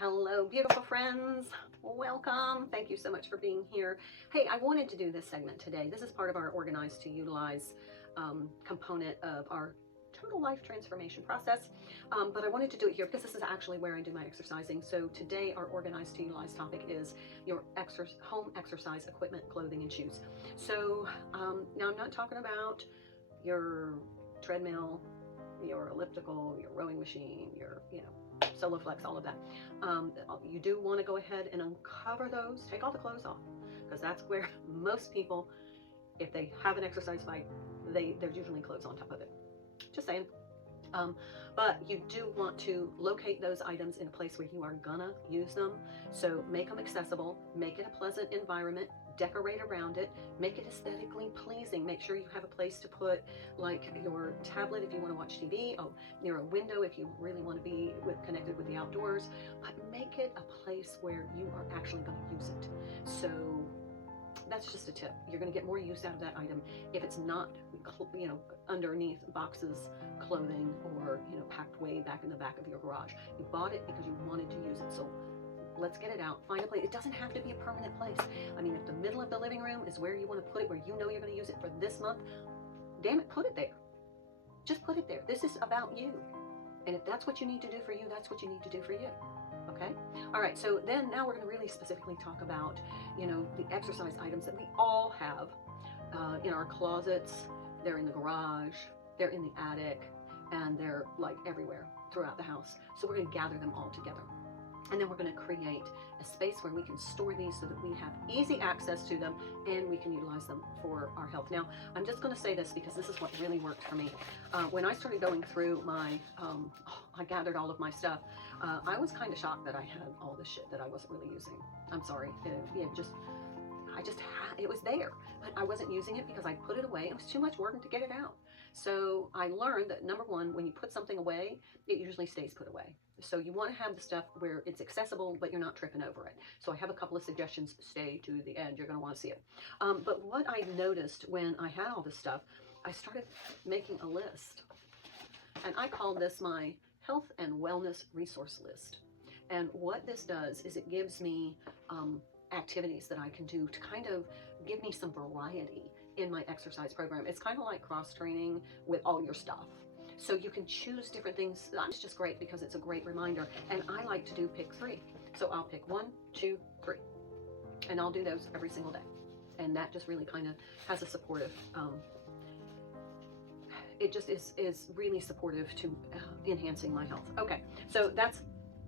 Hello, beautiful friends. Welcome. Thank you so much for being here. Hey, I wanted to do this segment today. This is part of our Organize to Utilize component of our total life transformation process. But I wanted to do it here because this is actually where I do my exercising. So today our Organize to Utilize topic is your home exercise equipment, clothing, and shoes. So now I'm not talking about your treadmill, your elliptical, your rowing machine, your, solo flex, all of that. You do want to go ahead and uncover those, take all the clothes off, because that's where most people, if they have an exercise bike, there's usually clothes on top of it. Just saying. But you do want to locate those items in a place where you are gonna use them. So make them accessible, make it a pleasant environment, decorate around it, make it aesthetically pleasing. Make sure you have a place to put like your tablet if you want to watch TV, near a window if you really want to be connected with the outdoors, but make it a place where you are actually going to use it. So that's just a tip. You're going to get more use out of that item if it's not, underneath boxes, clothing, or, packed way back in the back of your garage. You bought it because you wanted to use it. So let's get it out. Find a place. It doesn't have to be a permanent place. I mean, if the middle of the living room is where you want to put it, where you know you're going to use it for this month, damn it, put it there. Just put it there. This is about you. And if that's what you need to do for you, that's what you need to do for you. Okay? All right. So then now we're going to really specifically talk about, the exercise items that we all have in our closets. They're in the garage. They're in the attic. And they're like everywhere throughout the house. So we're going to gather them all together. And then we're going to create a space where we can store these so that we have easy access to them and we can utilize them for our health. Now, I'm just going to say this because this is what really worked for me. When I started going through I gathered all of my stuff, I was kind of shocked that I had all this shit that I wasn't really using. I'm sorry. It was there, but I wasn't using it because I put it away. It was too much work to get it out. So I learned that number one, when you put something away, it usually stays put away. So you want to have the stuff where it's accessible, but you're not tripping over it. So I have a couple of suggestions. Stay to the end. You're going to want to see it. But what I noticed when I had all this stuff, I started making a list. And I called this my health and wellness resource list. And what this does is it gives me activities that I can do to kind of give me some variety in my exercise program. It's kind of like cross training with all your stuff. So you can choose different things. It's just great because it's a great reminder. And I like to do pick 3. So I'll pick 1, 2, 3. And I'll do those every single day. And that just really kind of has a supportive, it just is really supportive to enhancing my health. Okay, so that's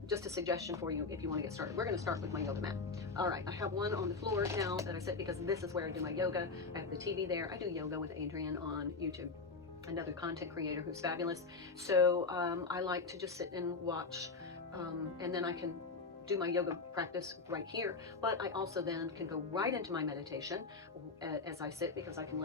just a suggestion for you if you want to get started. We're going to start with my yoga mat. All right, I have one on the floor now that I sit because this is where I do my yoga. I have the TV there. I do yoga with Adrienne on YouTube, another content creator who's fabulous. So I like to just sit and watch, and then I can do my yoga practice right here. But I also then can go right into my meditation as I sit because I can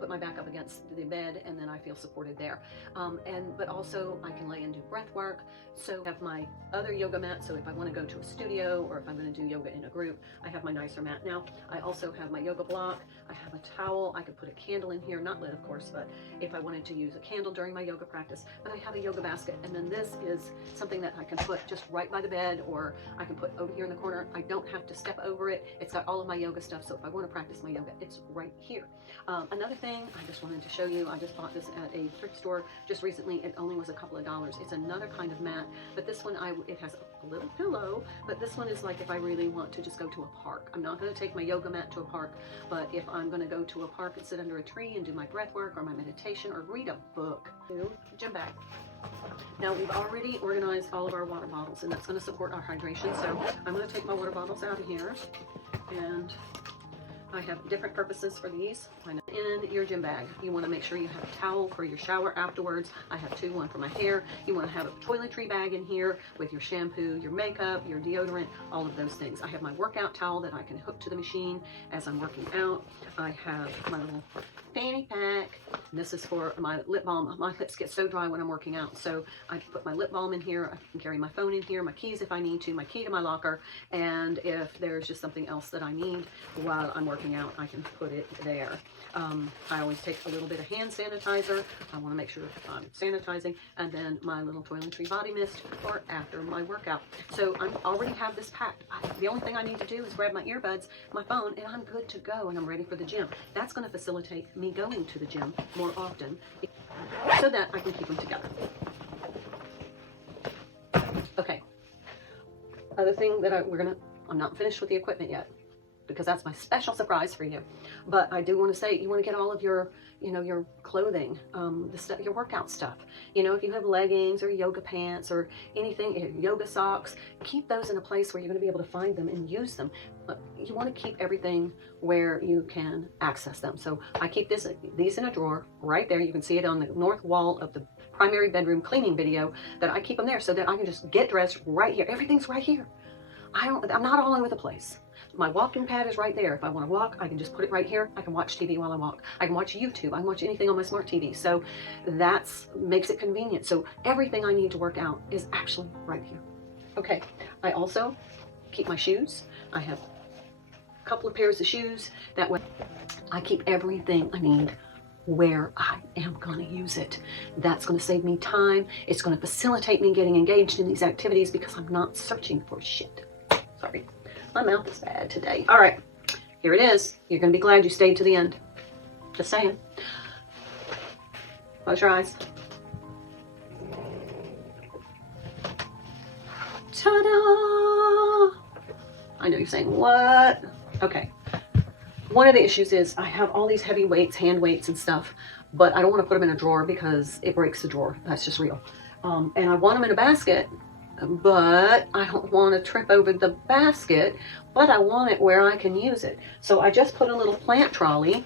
put my back up against the bed and then I feel supported there. But also I can lay and do breath work. So I have my other yoga mat. So if I want to go to a studio or if I'm going to do yoga in a group, I have my nicer mat now. I also have my yoga block. I have a towel. I could put a candle in here, not lit of course, but if I wanted to use a candle during my yoga practice. But I have a yoga basket, and then this is something that I can put just right by the bed, or I can put over here in the corner. I don't have to step over it. It's got all of my yoga stuff. So if I want to practice my yoga, it's right here. Another thing I just wanted to show you, I just bought this at a thrift store just recently. It only was a couple of dollars. It's another kind of mat, but this one, it has a little pillow, but this one is like if I really want to just go to a park. I'm not going to take my yoga mat to a park, but if I'm going to go to a park and sit under a tree and do my breath work or my meditation or read a book, gym bag. Now we've already organized all of our water bottles, and that's going to support our hydration. So I'm going to take my water bottles out of here, and I have different purposes for these. In your gym bag, you want to make sure you have a towel for your shower afterwards. I have 2, one for my hair. You want to have a toiletry bag in here with your shampoo, your makeup, your deodorant, all of those things. I have my workout towel that I can hook to the machine as I'm working out. I have my little fanny pack. This is for my lip balm. My lips get so dry when I'm working out, so I can put my lip balm in here. I can carry my phone in here, my keys if I need to, my key to my locker, and if there's just something else that I need while I'm working out, I can put it there. I always take a little bit of hand sanitizer. I want to make sure I'm sanitizing, and then my little toiletry body mist for after my workout. So I already have this packed. The only thing I need to do is grab my earbuds, my phone, and I'm good to go, and I'm ready for the gym. That's going to facilitate me going to the gym more often so that I can keep them together. Okay. Other thing that I'm not finished with the equipment yet, because that's my special surprise for you. But I do want to say, you want to get all of your, your clothing, the stuff, your workout stuff. If you have leggings or yoga pants or anything, yoga socks, keep those in a place where you're going to be able to find them and use them. But you want to keep everything where you can access them. So I keep these in a drawer right there. You can see it on the north wall of the primary bedroom cleaning video, that I keep them there so that I can just get dressed right here. Everything's right here. I'm not all over the place. My walking pad is right there. If I want to walk, I can just put it right here. I can watch TV while I walk. I can watch YouTube. I can watch anything on my smart TV. So that makes it convenient. So everything I need to work out is actually right here. Okay, I also keep my shoes. I have a couple of pairs of shoes. That way I keep everything I need where I am going to use it. That's going to save me time. It's going to facilitate me getting engaged in these activities because I'm not searching for shit. Sorry. My mouth is bad today. All right, here it is. You're going to be glad you stayed to the end. Just saying. Close your eyes. Ta-da! I know you're saying, what? Okay. One of the issues is I have all these heavy weights, hand weights and stuff, but I don't want to put them in a drawer because it breaks the drawer. That's just real. And I want them in a basket, but I don't want to trip over the basket, but I want it where I can use it. So I just put a little plant trolley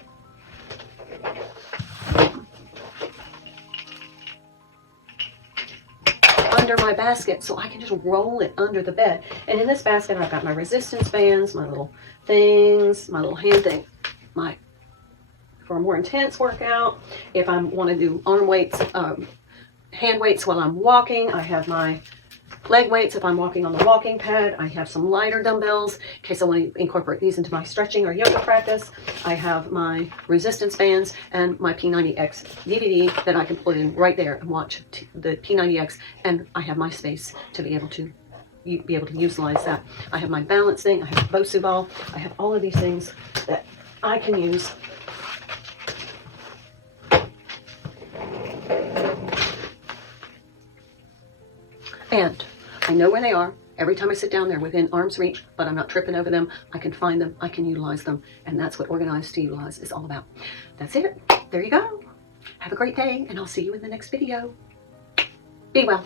under my basket so I can just roll it under the bed. And in this basket, I've got my resistance bands, my little things, my little hand thing, for a more intense workout. If I want to do arm weights, hand weights while I'm walking, I have my leg weights. If I'm walking on the walking pad, I have some lighter dumbbells in case I want to incorporate these into my stretching or yoga practice. I have my resistance bands and my P90X DVD that I can put in right there and watch the P90X, and I have my space to be able to utilize that. I have my balance thing, I have a Bosu ball, I have all of these things that I can use. And I know where they are. Every time I sit down, they're within arm's reach, but I'm not tripping over them. I can find them, I can utilize them, and that's what Organize to Utilize is all about. That's it. There you go. Have a great day, and I'll see you in the next video. Be well.